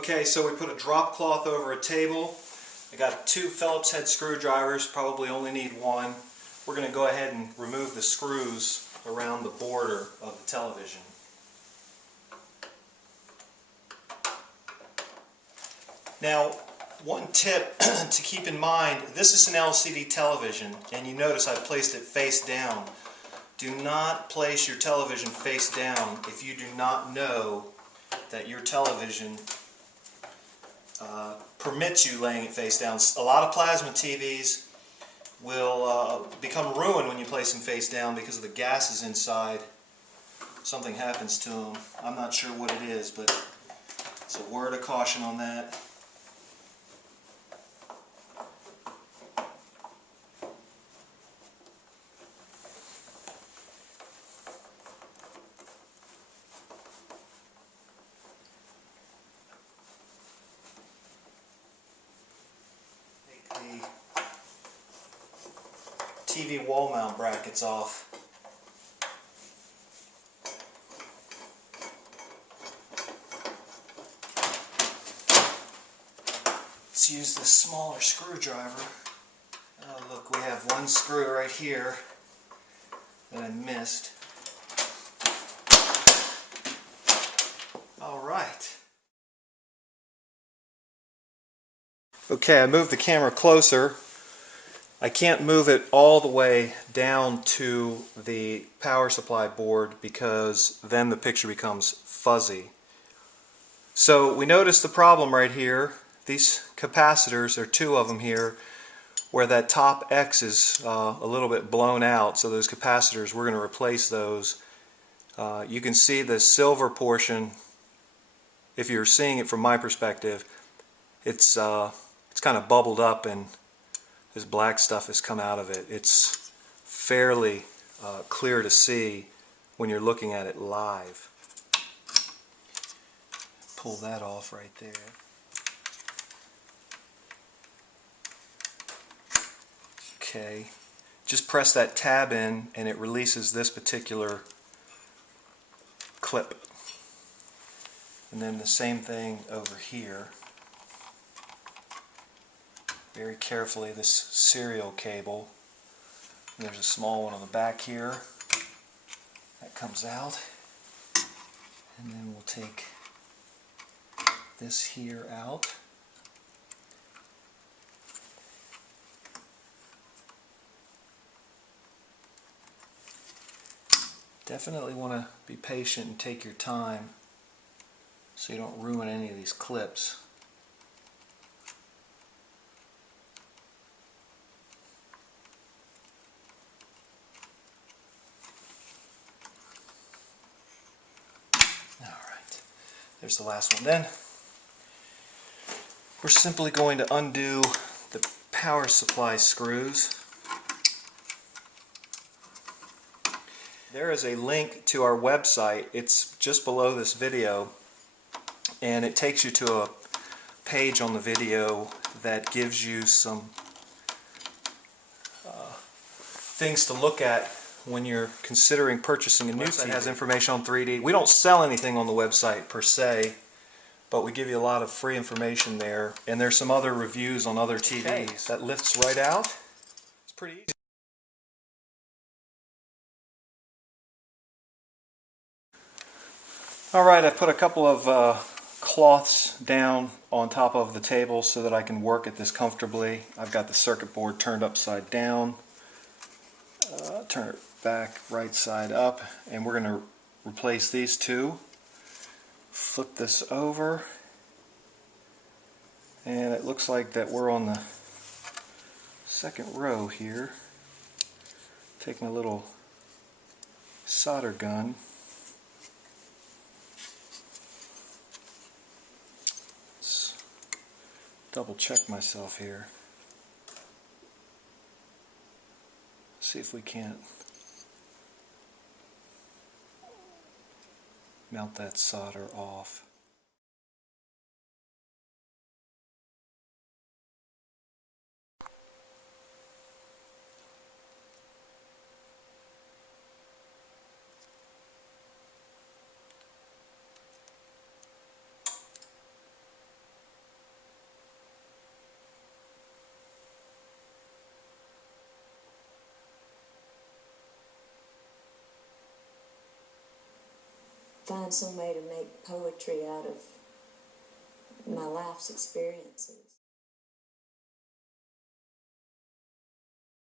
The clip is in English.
Okay, so we put a drop cloth over a table. I got 2 Phillips head screwdrivers, probably only need 1. We're going to go ahead and remove the screws around the border of the television. Now, one tip to keep in mind, this is an LCD television, and you notice I placed it face down. Do not place your television face down if you do not know that your television permits you laying it face down. A lot of plasma TVs will become ruined when you place them face down because of the gases inside. Something happens to them. I'm not sure what it is, but it's a word of caution on that. Take the TV wall mount brackets off. Let's use this smaller screwdriver. Oh look, we have one screw right here that I missed. Alright. Okay, I moved the camera closer. I can't move it all the way down to the power supply board because then the picture becomes fuzzy. So we notice the problem right here. These capacitors, there are 2 of them here, where that top X is a little bit blown out. So those capacitors, we're going to replace those. You can see the silver portion, if you're seeing it from my perspective, it's kind of bubbled up and this black stuff has come out of it. It's fairly clear to see when you're looking at it live. Pull that off right there. Okay, just press that tab in and it releases this particular clip. And then the same thing over here. Very carefully, this serial cable. And there's a small one on the back here. That comes out. And then we'll take this here out. Definitely want to be patient and take your time so you don't ruin any of these clips. Alright, there's the last one. Then we're simply going to undo the power supply screws. There is a link to our website. It's just below this video, and it takes you to a page on the video that gives you some things to look at when you're considering purchasing a new TV. It has information on 3D. We don't sell anything on the website per se, but we give you a lot of free information there, and there's some other reviews on other TVs. Okay. That lifts right out. It's pretty easy. Alright, I put a couple of cloths down on top of the table so that I can work at this comfortably. I've got the circuit board turned upside down. Turn it back right side up, and we're going to replace these 2. Flip this over, and it looks like that we're on the second row here. Take my little solder gun. Double check myself here. See if we can't melt that solder off. find some way to make poetry out of my life's experiences.